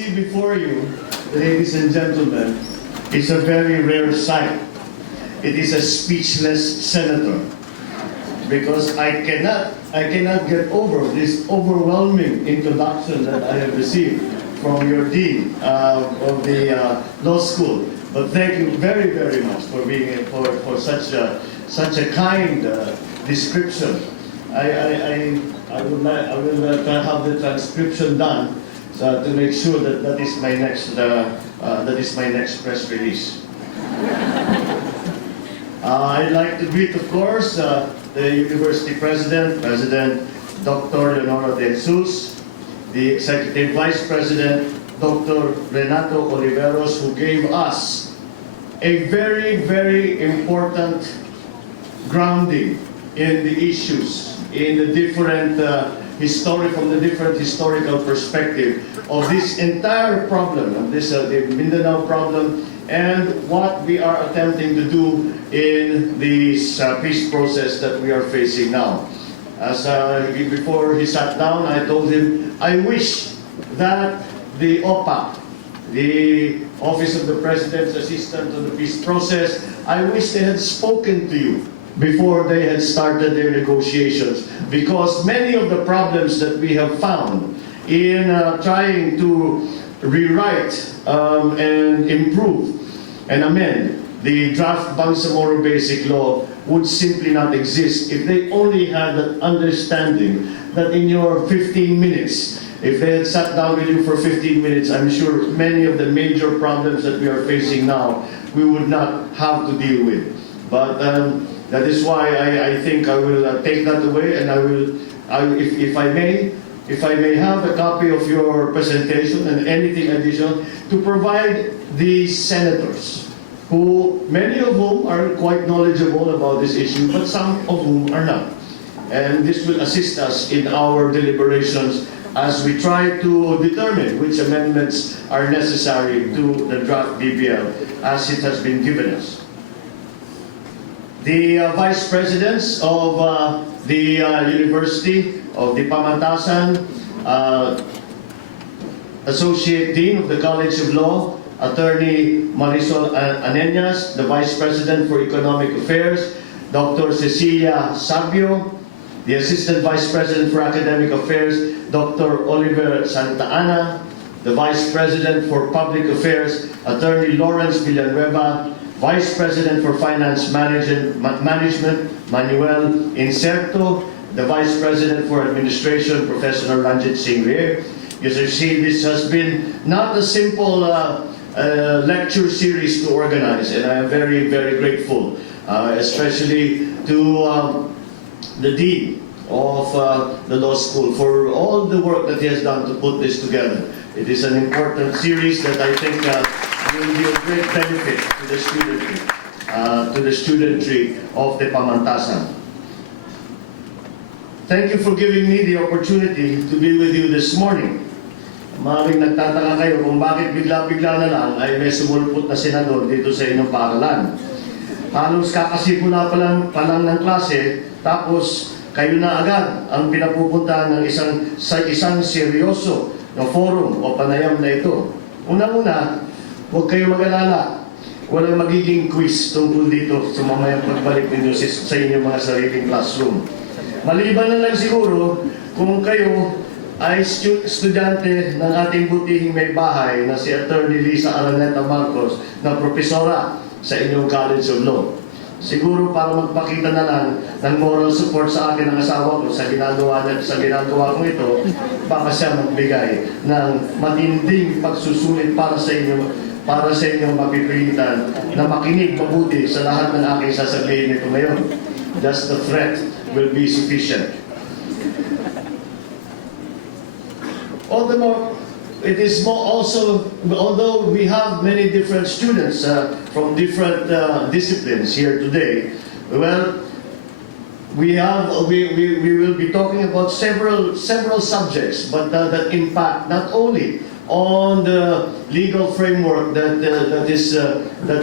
see before you, ladies and gentlemen, is a very rare sight. It is a speechless senator, because I cannot get over this overwhelming introduction that I have received from your dean of the law school. But thank you very, very much for being for such a kind description. I will have the transcription done to make sure that that is my next press release. I'd like to greet, of course, the University President, President Dr. Leonora De Jesus, the Executive Vice President, Dr. Renato Oliveros, who gave us a very, very important grounding in the issues, in the different from the different historical perspective of this entire problem, of this the Mindanao problem, and what we are attempting to do in this peace process that we are facing now. As before he sat down, I told him, I wish that the OPA, the Office of the President's Assistant on the Peace Process, I wish they had spoken to you before they had started their negotiations, because many of the problems that we have found in trying to rewrite and improve and amend the draft Bangsamoro Basic Law would simply not exist if they only had that understanding that in your 15 minutes, if they had sat down with you for 15 minutes, I'm sure many of the major problems that we are facing now, we would not have to deal with. But that is why I think I will take that away, and if I may have a copy of your presentation and anything additional to provide the senators, who many of whom are quite knowledgeable about this issue, but some of whom are not. And this will assist us in our deliberations as we try to determine which amendments are necessary to the draft BBL as it has been given us. The Vice Presidents of the University of the Pamantasan, Associate Dean of the College of Law, Attorney Marisol Aneñas, the Vice President for Economic Affairs, Dr. Cecilia Sabio, the Assistant Vice President for Academic Affairs, Dr. Oliver Santa Ana, the Vice President for Public Affairs, Attorney Lawrence Villanueva, Vice President for Finance Management, Manuel Inserto, the Vice President for Administration, Professor Ranjit Singh Ray. As you see, this has been not a simple lecture series to organize, and I am very, very grateful, especially to the Dean of the Law School for all the work that he has done to put this together. It is an important series that I think will be of great benefit to the studentry of the Pamantasan. Thank you for giving me the opportunity to be with you this morning. Maraming nagtataka kayo kung bakit bigla-bigla na lang ay may sumulpot na senador dito sa inyong paaralan. Halos kakasipula pa lang ng klase, tapos kayo na agad ang pinapupuntahan ng isang seryoso na forum o panayam na ito. Una-una, huwag kayo mag-alala. Walang magiging quiz tungkol dito sa mamayang pagbalik ninyo sa inyong mga sariling classroom. Maliban na lang siguro kung kayo ay estudyante ng ating butihing may bahay na si Attorney Lisa Araneta Marcos na propesora sa inyong College of Law. Siguro para magpakita na lang ng moral support sa akin ng asawa ko sa ginagawa kong ito, baka siya magbigay ng matinding pagsusulit para sa inyong mapipilitan na makinig mabuti sa lahat ng aking sasabihin nito ngayon. Just the threat will be sufficient. All the more, it is more also, although we have many different students from different disciplines here today, well, we will be talking about several subjects, but that impact not only on the legal framework that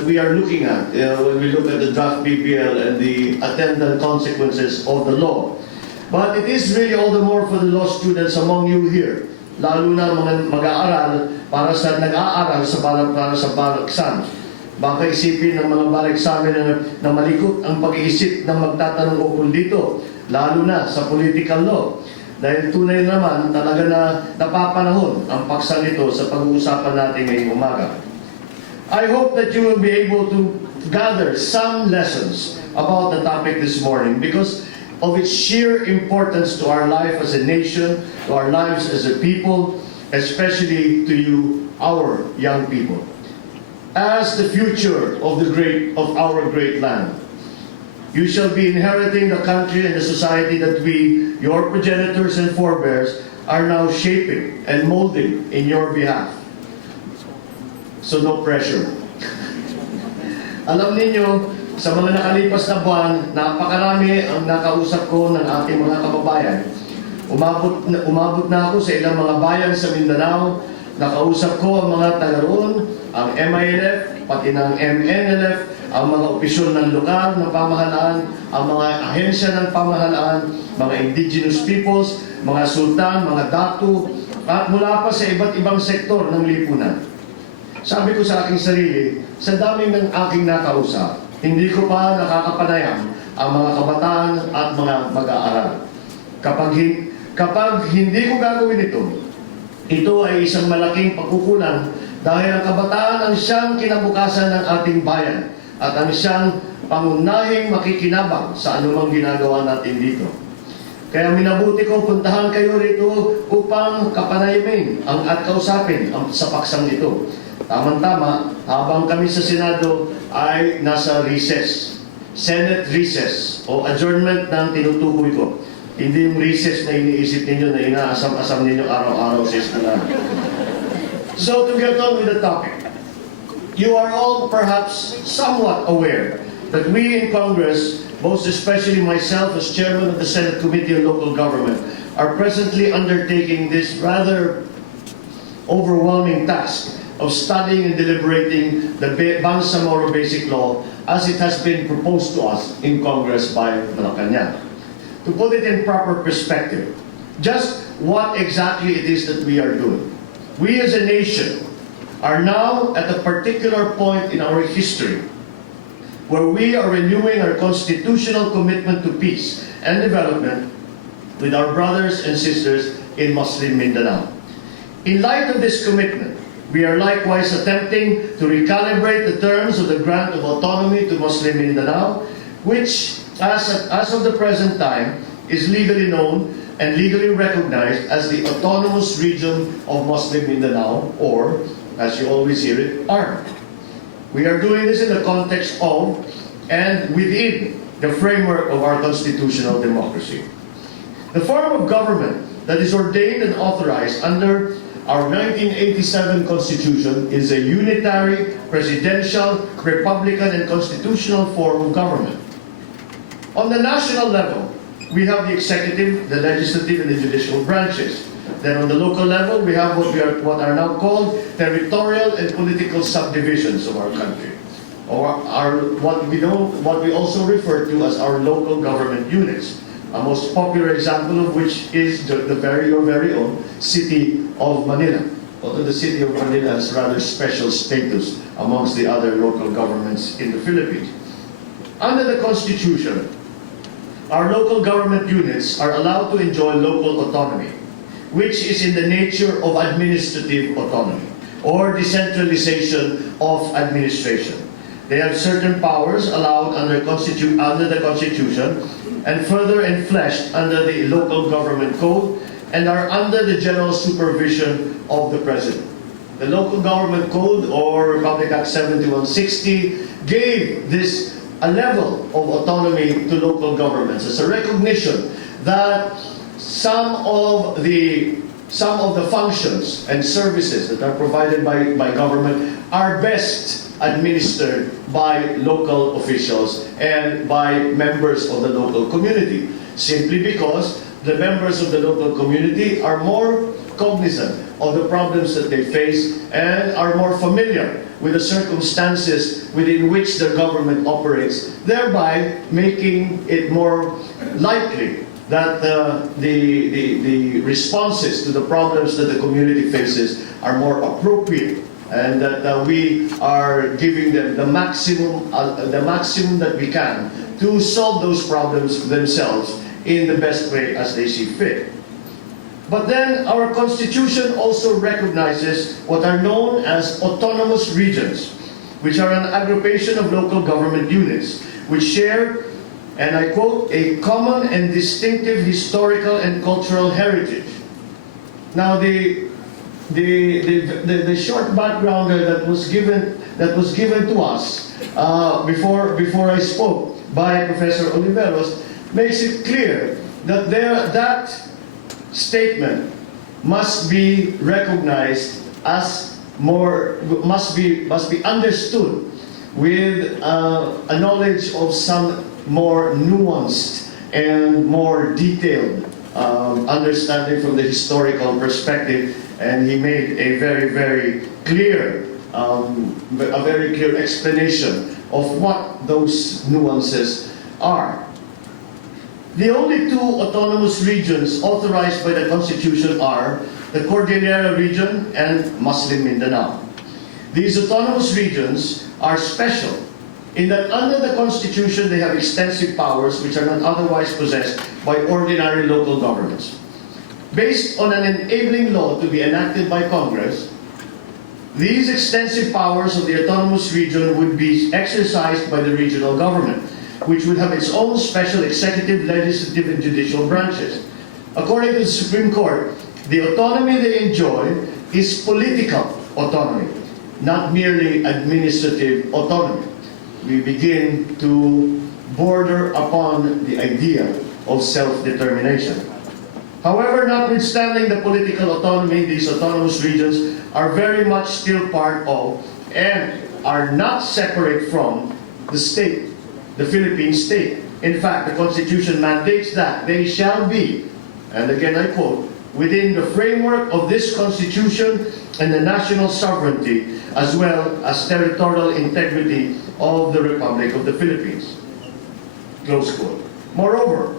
we are looking at when we look at the draft BBL and the attendant consequences of the law, but it is really all the more for the law students among you here lalo na mga mag-aaral para sa nag-aaral para sa balaksan. Baka isipin ng mga balaksamin na malikot ang pag-iisip ng magtatanong ukol dito, lalo na sa political law. Dahil tunay naman talaga na napapanahon ang paksa nito sa pag-uusapan natin ngayong umaga. I hope that you will be able to gather some lessons about the topic this morning because of its sheer importance to our life as a nation, to our lives as a people, especially to you, our young people. As the future of our great land, you shall be inheriting the country and the society that we, your progenitors and forebears, are now shaping and molding in your behalf. So no pressure. Alam ninyo, sa mga nakalipas na buwan, napakarami ang nakausap ko ng ating mga kababayan. Umabot na ako sa ilang mga bayan sa Mindanao. Nakausap ko ang mga taga roon, ang MILF, pati ng MNLF, ang mga opisyol ng lokal ng pamahalaan, ang mga ahensya ng pamahalaan, mga indigenous peoples, mga sultan, mga datu, at mula pa sa iba't ibang sektor ng lipunan. Sabi ko sa aking sarili, sa dami ng aking nakausap, hindi ko pa nakakapanayam ang mga kabataan at mga mag-aaral. Kapag hindi ko gagawin ito ay isang malaking pagkukulang dahil ang kabataan ang siyang kinabukasan ng ating bayan at ang siyang pangunahing makikinabang sa anumang ginagawa natin dito. Kaya minabuti ko puntahan kayo rito upang kapanayamin at kausapin sa paksang ito. Tama-tama, habang kami sa Senado ay nasa recess, Senate recess o adjournment ng tinutukoy ko. Hindi yung recess na iniisip ninyo na inaasam-asam ninyo araw-araw sa eskwelahan. So to get on with the topic, you are all perhaps somewhat aware that we in Congress, most especially myself as chairman of the Senate Committee on Local Government, are presently undertaking this rather overwhelming task of studying and deliberating the Bangsamoro Basic Law as it has been proposed to us in Congress by Malacanang. To put it in proper perspective, just what exactly it is that we are doing. We as a nation are now at a particular point in our history where we are renewing our constitutional commitment to peace and development with our brothers and sisters in Muslim Mindanao. In light of this commitment, we are likewise attempting to recalibrate the terms of the grant of autonomy to Muslim Mindanao, which, as of the present time, is legally known and legally recognized as the Autonomous Region of Muslim Mindanao, or, as you always hear it, ARM. We are doing this in the context of and within the framework of our constitutional democracy. The form of government that is ordained and authorized under our 1987 Constitution is a unitary, presidential, republican, and constitutional form of government. On the national level, we have the executive, the legislative, and the judicial branches. Then on the local level, we have what are now called territorial and political subdivisions of our country, or what we also refer to as our local government units. A most popular example of which is your very own city of Manila. Although the city of Manila has rather special status amongst the other local governments in the Philippines. Under the Constitution, our local government units are allowed to enjoy local autonomy, which is in the nature of administrative autonomy or decentralization of administration. They have certain powers allowed under the Constitution and further enfleshed under the Local Government Code and are under the general supervision of the President. The Local Government Code, or Republic Act 7160, gave this a level of autonomy to local governments as a recognition that some of the functions and services that are provided by government are best administered by local officials and by members of the local community, simply because the members of the local community are more cognizant of the problems that they face and are more familiar with the circumstances within which the government operates, thereby making it more likely that the responses to the problems that the community faces are more appropriate, and that we are giving them the maximum that we can to solve those problems themselves in the best way as they see fit. But then our Constitution also recognizes what are known as autonomous regions, which are an aggregation of local government units, which share, and I quote, a common and distinctive historical and cultural heritage. Now, the short background that was given to us before I spoke by Professor Oliveros makes it clear that that statement must be recognized as must be understood with a knowledge of some more nuanced and more detailed understanding from the historical perspective, and he made a very clear explanation of what those nuances are. The only two autonomous regions authorized by the Constitution are the Cordillera region and Muslim Mindanao. These autonomous regions are special in that under the Constitution they have extensive powers which are not otherwise possessed by ordinary local governments. Based on an enabling law to be enacted by Congress, these extensive powers of the autonomous region would be exercised by the regional government, which would have its own special executive, legislative, and judicial branches. According to the Supreme Court, the autonomy they enjoy is political autonomy, not merely administrative autonomy. We begin to border upon the idea of self-determination. However, notwithstanding the political autonomy, these autonomous regions are very much still part of and are not separate from the state, the Philippine state. In fact, the Constitution mandates that they shall be, and again I quote, within the framework of this Constitution and the national sovereignty, as well as territorial integrity of the Republic of the Philippines. Close quote. Moreover,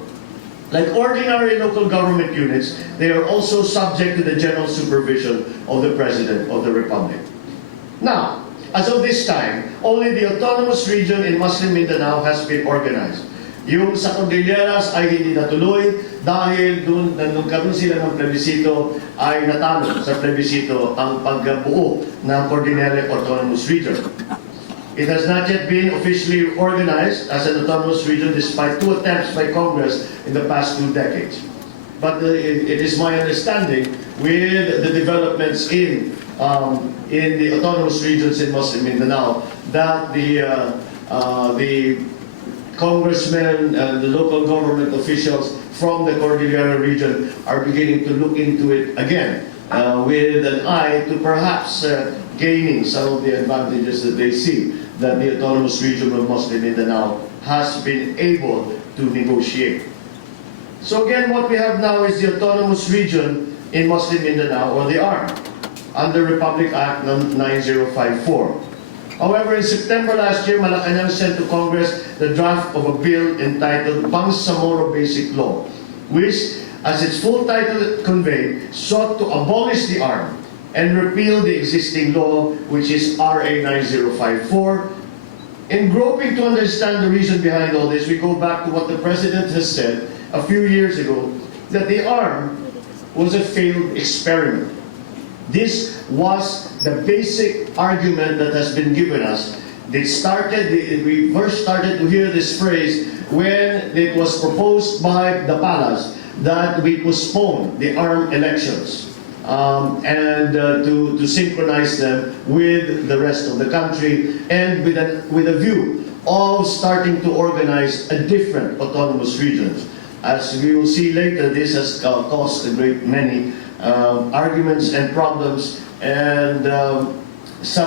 like ordinary local government units, they are also subject to the general supervision of the President of the Republic. Now, as of this time, only the autonomous region in Muslim Mindanao has been organized. Yung sa Cordilleras ay hindi natuloy dahil nung nagkaroon sila ng plebisito ay natalo sa plebisito ang pagbuo ng Cordillera Autonomous Region. It has not yet been officially organized as an autonomous region despite two attempts by Congress in the past 2 decades. But it is my understanding with the developments in the autonomous regions in Muslim Mindanao that the congressmen and the local government officials from the Cordillera region are beginning to look into it again with an eye to perhaps gaining some of the advantages that they see that the autonomous region of Muslim Mindanao has been able to negotiate. So again, what we have now is the autonomous region in Muslim Mindanao, or the ARM, under Republic Act 9054. However, in September last year, Malacanang sent to Congress the draft of a bill entitled Bangsamoro Basic Law, which, as its full title conveyed, sought to abolish the ARM and repeal the existing law, which is RA 9054. In groping to understand the reason behind all this, we go back to what the President has said a few years ago, that the ARM was a failed experiment. This was the basic argument that has been given us. We first started to hear this phrase when it was proposed by the Palas that we postpone the ARM elections and to synchronize them with the rest of the country, and with a view of starting to organize a different autonomous regions. As we will see later, this has caused a great many arguments and problems, and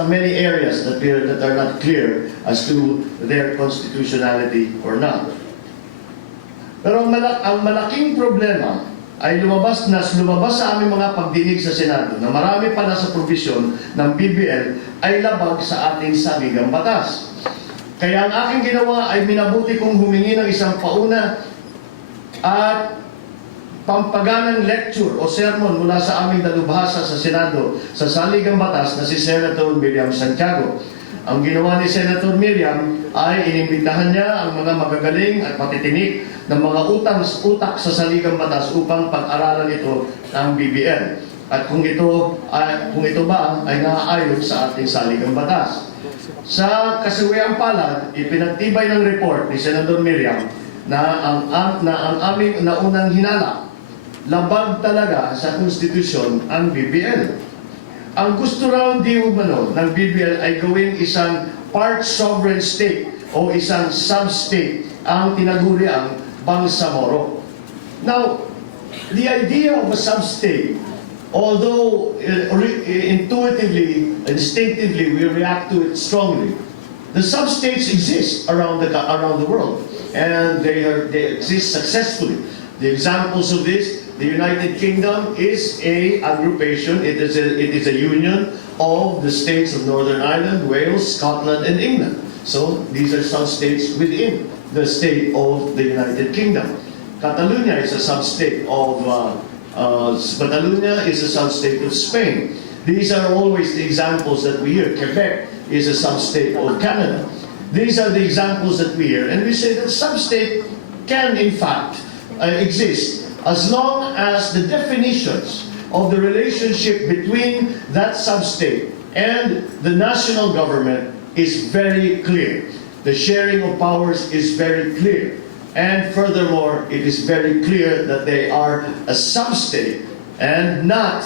many areas that are not clear as to their constitutionality or not. Pero ang malaking problema ay lumabas sa aming mga pagdinig sa Senado na marami pala sa probisyon ng BBL ay labag sa ating saligang batas. Kaya ang aking ginawa ay minabuti kong humingi ng isang pauna at pampaganang lecture o sermon mula sa aming dalubhasa sa Senado sa saligang batas na si Senator Miriam Santiago. Ang ginawa ni Senator Miriam ay inimbitahan niya ang mga magagaling at matitinik ng mga utak sa saligang batas upang pag-aralan ito ng BBM. At kung ito ba ay naaayon sa ating saligang batas. Sa kasawiang palad, ipinagtibay ng report ni Senator Miriam na ang aming naunang hinala, labag talaga sa konstitusyon ang BBM. Ang gusto raw ng BBL ay gawing isang part sovereign state o isang sub-state ang tinaguriang Bangsamoro. Now, the idea of a sub-state, although intuitively, instinctively, we react to it strongly, the sub-states exist around the world, and they exist successfully. The examples of this, the United Kingdom is a aggregation, it is a union of the states of Northern Ireland, Wales, Scotland, and England. So these are some states within the state of the United Kingdom. Catalonia is a sub-state of Catalonia is a sub-state of Spain. These are always the examples that we hear. Quebec is a sub-state of Canada. These are the examples that we hear, and we say that sub-state can in fact exist as long as the definitions of the relationship between that sub-state and the national government is very clear. The sharing of powers is very clear. And furthermore, it is very clear that they are a sub-state and not,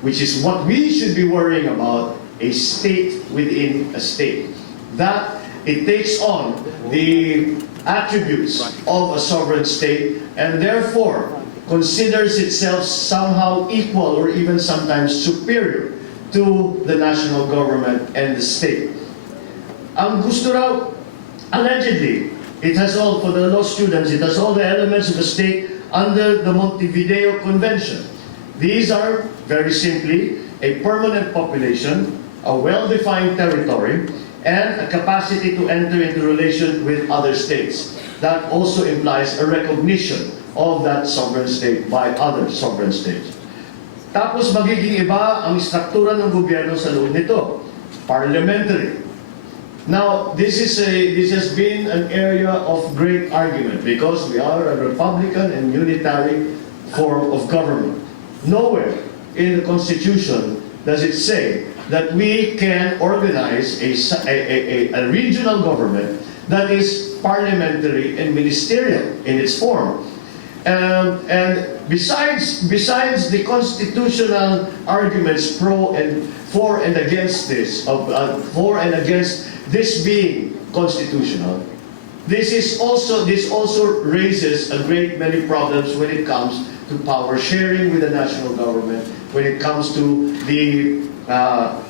which is what we should be worrying about, a state within a state. That it takes on the attributes of a sovereign state and therefore considers itself somehow equal or even sometimes superior to the national government and the state. Ang gusto raw, allegedly, it has all, for the law students, it has all the elements of a state under the Montevideo Convention. These are, very simply, a permanent population, a well-defined territory, and a capacity to enter into relation with other states. That also implies a recognition of that sovereign state by other sovereign states. Tapos magiging iba ang struktura ng gobyerno sa loob nito. Parliamentary. Now, this has been an area of great argument because we are a republican and unitary form of government. Nowhere in the Constitution does it say that we can organize a regional government that is parliamentary and ministerial in its form. And besides the constitutional arguments for and against this, for and against this being constitutional, this also raises a great many problems when it comes to power sharing with the national government, when it comes to the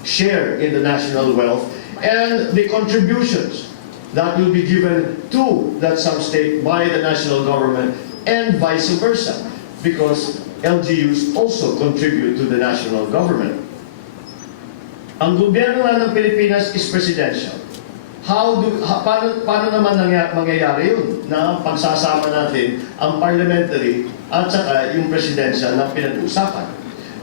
share in the national wealth and the contributions that will be given to that sub-state by the national government and vice versa, because LGUs also contribute to the national government. Ang gobyerno nga ng Pilipinas is presidential. Paano naman mangyayari yun na pagsasama natin ang parliamentary at saka yung presidential na pinag-uusapan?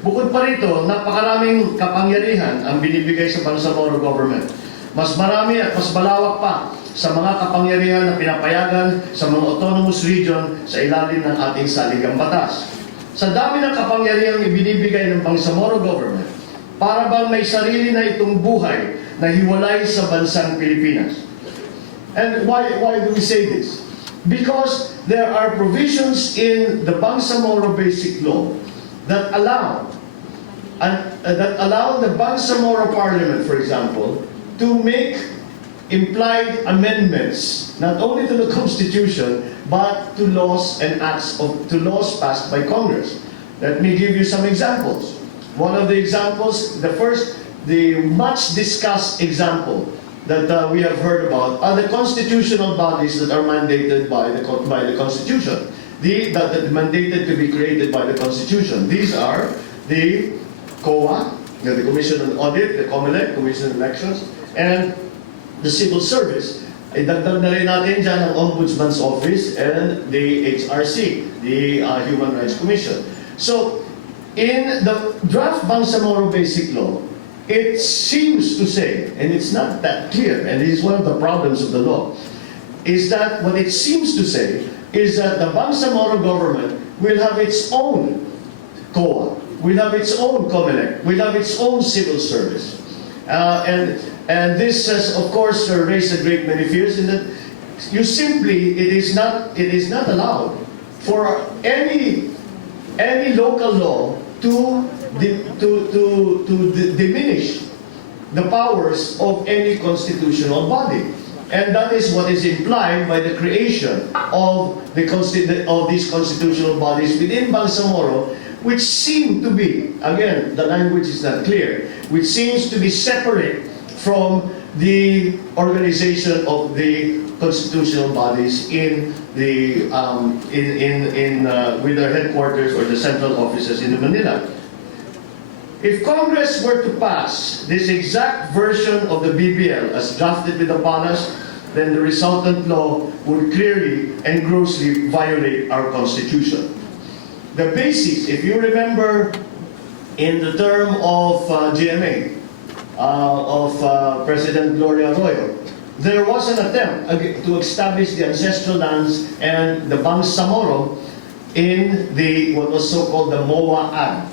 Bukod pa rito, napakaraming kapangyarihan ang binibigay sa Bangsamoro government. Mas marami at mas malawak pa sa mga kapangyarihan na pinapayagan sa mga autonomous region sa ilalim ng ating saligang batas. Sa dami ng kapangyarihang ibinibigay ng Bangsamoro government, para bang may sarili na itong buhay na hiwalay sa bansang Pilipinas. And why do we say this? Because there are provisions in the Bangsamoro Basic Law that allow the Bangsamoro Parliament, for example, to make implied amendments not only to the Constitution but to laws and to laws passed by Congress. Let me give you some examples. One of the examples, the much discussed example that we have heard about are the constitutional bodies that are mandated by the Constitution, that are mandated to be created by the Constitution. These are the COA, the Commission on Audit, the COMELEC, Commission on Elections, and the Civil Service, Idagdag na rin natin dyan ang Ombudsman's Office and the HRC, the Human Rights Commission. So, in the draft Bangsamoro Basic Law, it seems to say, and it's not that clear, and it is one of the problems of the law, is that what it seems to say is that the Bangsamoro government will have its own COA, will have its own COMELEC, will have its own civil service. And this has, of course, raised a great many fears in that it is not allowed for any local law to diminish the powers of any constitutional body. And that is what is implied by the creation of these constitutional bodies within Bangsamoro, which seem to be, again, the language is not clear, which seems to be separate from the organization of the constitutional bodies in the with their headquarters or the central offices in Manila. If Congress were to pass this exact version of the BBL as drafted with the PALAS, then the resultant law would clearly and grossly violate our Constitution. The basis, if you remember, in the term of GMA, of President Gloria Arroyo, there was an attempt to establish the ancestral lands and the Bangsamoro in what was so-called the MOA Act.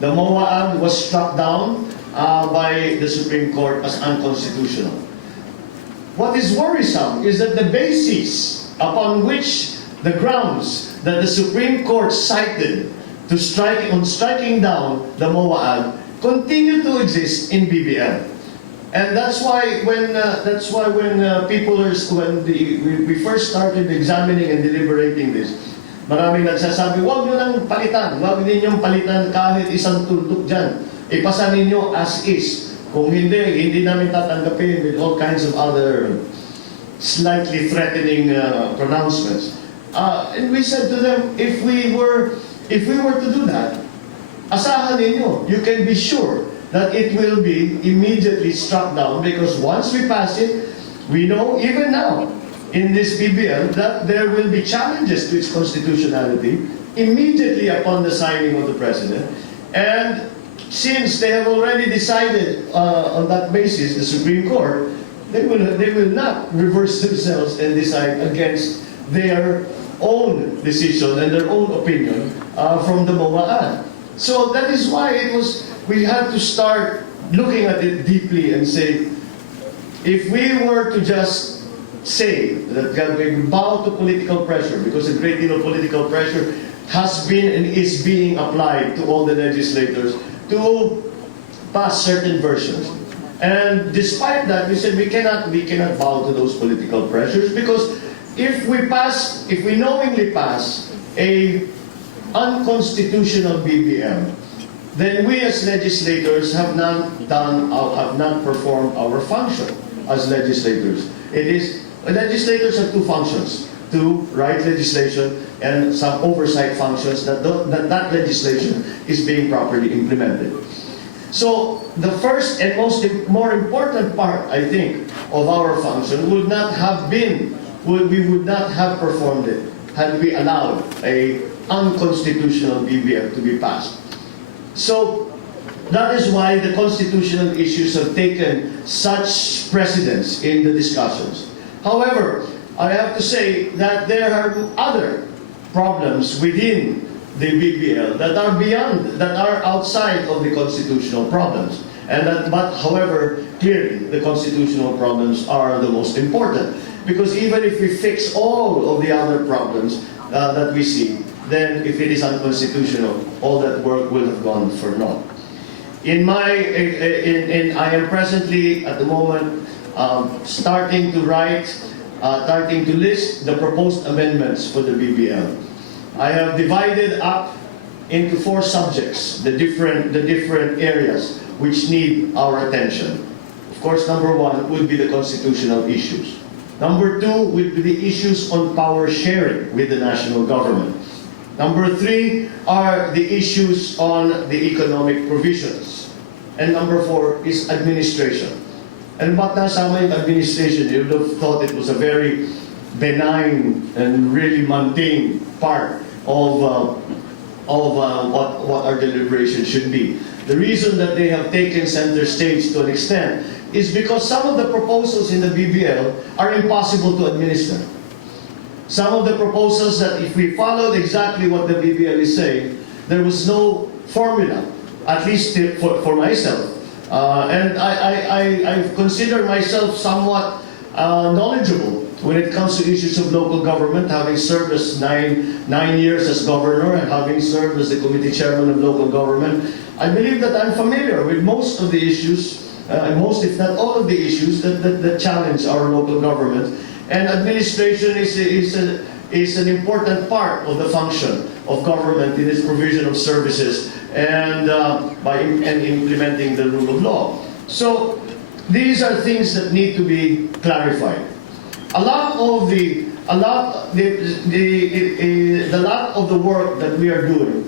The MOA Act was struck down by the Supreme Court as unconstitutional. What is worrisome is that the basis upon which the grounds that the Supreme Court cited to striking down the MOA Act continue to exist in BBL. And that's why when we first started examining and deliberating this, maraming nagsasabi, huwag nyo nang palitan, huwag ninyong palitan kahit isang tuldok dyan. Ipasa ninyo as is. Kung hindi namin tatanggapin with all kinds of other slightly threatening pronouncements. And we said to them, if we were to do that, asahan ninyo, you can be sure that it will be immediately struck down, because once we pass it, we know even now in this BBL that there will be challenges to its constitutionality immediately upon the signing of the President. And since they have already decided on that basis, the Supreme Court, they will not reverse themselves and decide against their own decision and their own opinion from the MOA Act. So that is why we had to start looking at it deeply and say, if we were to just say that we bow to political pressure, because a great deal of political pressure has been and is being applied to all the legislators to pass certain versions. And despite that, we said we cannot bow to those political pressures, because if we knowingly pass a unconstitutional BBM, then we as legislators have not performed our function as legislators. Legislators have two functions: to write legislation and some oversight functions that legislation is being properly implemented. So the first and more important part, I think, of our function we would not have performed it had we allowed a unconstitutional BBM to be passed. So that is why the constitutional issues have taken such precedence in the discussions. However, I have to say that there are other problems within the BBL that are outside of the constitutional problems. But however, clearly the constitutional problems are the most important. Because even if we fix all of the other problems that we see, then if it is unconstitutional, all that work will have gone for naught. I am presently at the moment starting to list the proposed amendments for the BBL. I have divided up into 4 subjects the different areas which need our attention. Of course, number 1 would be the constitutional issues. Number 2 would be the issues on power sharing with the national government. Number 3 are the issues on the economic provisions. And number 4 is administration. And ba't nasama yung administration? You would have thought it was a very benign and really mundane part of what our deliberation should be. The reason that they have taken center stage to an extent is because some of the proposals in the BBL are impossible to administer. Some of the proposals that if we followed exactly what the BBL is saying, there was no formula, at least for myself. And I consider myself somewhat knowledgeable when it comes to issues of local government, having served as nine years as governor and having served as the committee chairman of local government. I believe that I'm familiar with most of the issues, most if not all of the issues that challenge our local government. And administration is an important part of the function of government in its provision of services and implementing the rule of law. So these are things that need to be clarified. A lot of the work that we are doing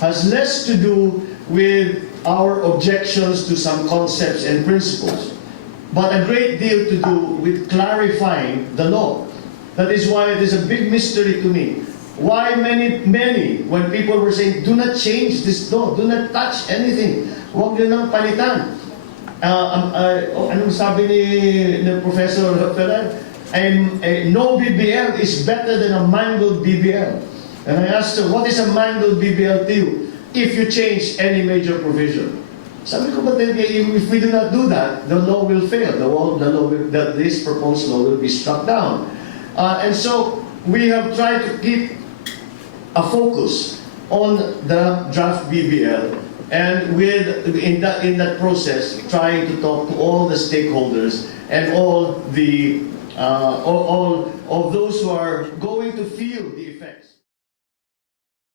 has less to do with our objections to some concepts and principles, but a great deal to do with clarifying the law. That is why it is a big mystery to me. Why many, when people were saying, do not change this law, do not touch anything, huwag nyo nang palitan. Anong sabi ni Professor Ferrer? No BBL is better than a mangled BBL. And I asked her, what is a mangled BBL to you if you change any major provision? Sabi ko, but if we do not do that, the law will fail. This proposed law will be struck down. And so we have tried to keep a focus on the draft BBL, and in that process, trying to talk to all the stakeholders and all of those who are going to feel the effects.